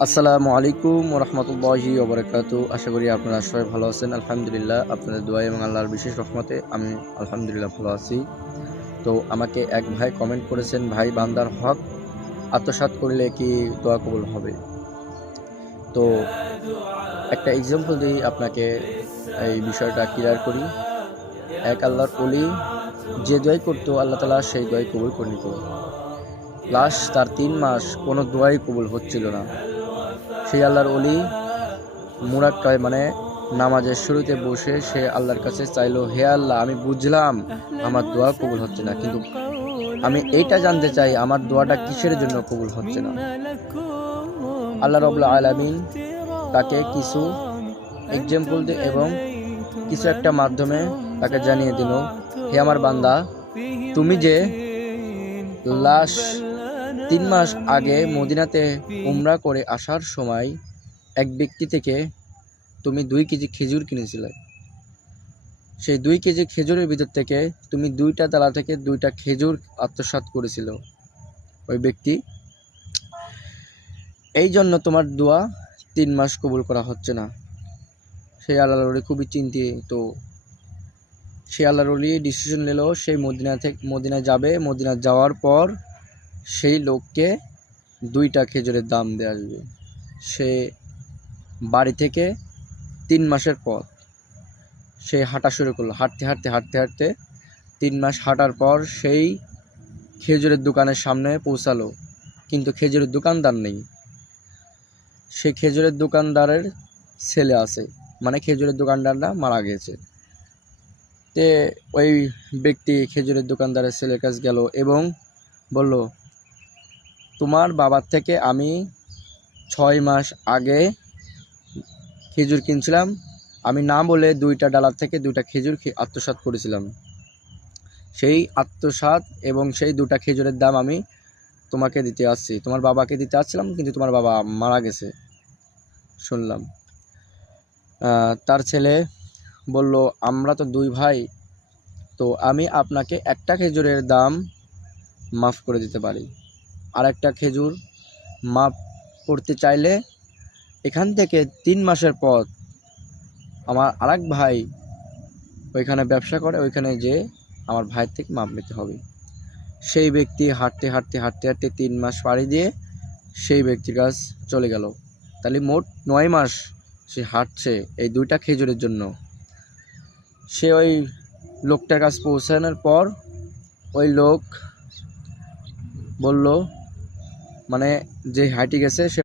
আসসালামু আলাইকুম রহমতুল্লাহি ওবরাকাতু। আশা করি আপনারা সবাই ভালো আছেন। আলহামদুলিল্লাহ, আপনাদের দোয়া এবং আল্লাহর বিশেষ রহমতে আমি আলহামদুলিল্লাহ ভালো আছি। তো আমাকে এক ভাই কমেন্ট করেছেন, ভাই বান্দার হক আত্মসাৎ করলে কি দোয়া কবুল হবে? তো একটা এক্সাম্পল দিই আপনাকে, এই বিষয়টা ক্লিয়ার করি। এক আল্লাহর ওলি যে দোয়াই করতো আল্লাহ তাআলা সেই দোয়াই কবুল করে নিত। লাস্ট তার 3 মাস কোনো দোয়াই কবুল হচ্ছিল না। সেই আল্লাহর ওলি মুরাক্কায় মানে নামাজের শুরুতে বসে সে আল্লাহর কাছে চাইলো, হে আল্লাহ, আমি বুঝলাম আমার দোয়া কবুল হচ্ছে না, কিন্তু আমি এইটা জানতে চাই আমার দোয়াটা কিসের জন্য কবুল হচ্ছে না। আল্লাহ রাব্বুল আলামিন তাকে কিছু এক্সাম্পল দিয়ে এবং কিছু একটা মাধ্যমে তাকে জানিয়ে দিল, হে আমার বান্দা, তুমি যে লাস্ট 3 মাস আগে মদিনাতে উমরা করে আসার সময় এক ব্যক্তি থেকে তুমি 2 কেজি খেজুর কিনেছিলে। সেই 2 কেজি খেজুরের ভিতর থেকে তুমি 2টা ডালা থেকে 2টা খেজুর আত্মসাৎ করেছিল ওই ব্যক্তি। এই জন্য তোমার দোয়া 3 মাস কবুল করা হচ্ছে না। সেই আল্লাহর ওলি খুবই চিন্তিত। সেই আল্লাহর ওলি ডিসিশন নিল সেই মদিনায় যাবে। মদিনা যাওয়ার পর সেই লোককে 2টা খেজুরের দাম দিয়ে আসবে। সে বাড়ি থেকে 3 মাসের পর সে হাঁটা শুরু করলো। হাঁটতে 3 মাস হাঁটার পর সেই খেজুরের দোকানের সামনে পৌঁছালো, কিন্তু খেজুরের দোকানদার নেই। সেই খেজুরের দোকানদারের ছেলে আছে, মানে খেজুরের দোকানদাররা মারা গেছে। তে ওই ব্যক্তি খেজুরের দোকানদারের ছেলের কাছে গেল এবং বলল, তোমার বাবার থেকে আমি 6 মাস আগে খেজুর কিনছিলাম, আমি না বলে 2টা ডালার থেকে 2টা খেজুর আত্মসাৎ করেছিলাম। সেই আত্মসাৎ এবং সেই 2টা খেজুরের দাম আমি তোমাকে দিতে আসছি, তোমার বাবাকে দিতে আসছিলাম, কিন্তু তোমার বাবা মারা গেছে শুনলাম। তার ছেলে বলল, আমরা তো 2 ভাই, তো আমি আপনাকে একটা খেজুরের দাম মাফ করে দিতে পারি। আর একটা খেজুর মাফ করতে চাইলে এখান থেকে 3 মাসের পর আমার আরেক ভাই ওইখানে ব্যবসা করে, ওইখানে যে আমার ভাইয়ের থেকে মাপ নিতে হবে। সেই ব্যক্তি হাঁটতে 3 মাস পাড়ি দিয়ে সেই ব্যক্তির কাছ চলে গেল। তাহলে মোট 9 মাস সে হাঁটছে এই 2টা খেজুরের জন্য। সে ওই লোকটার কাছে পৌঁছানোর পর ওই লোক বলল, মানে যে হাঁটি গেছে সে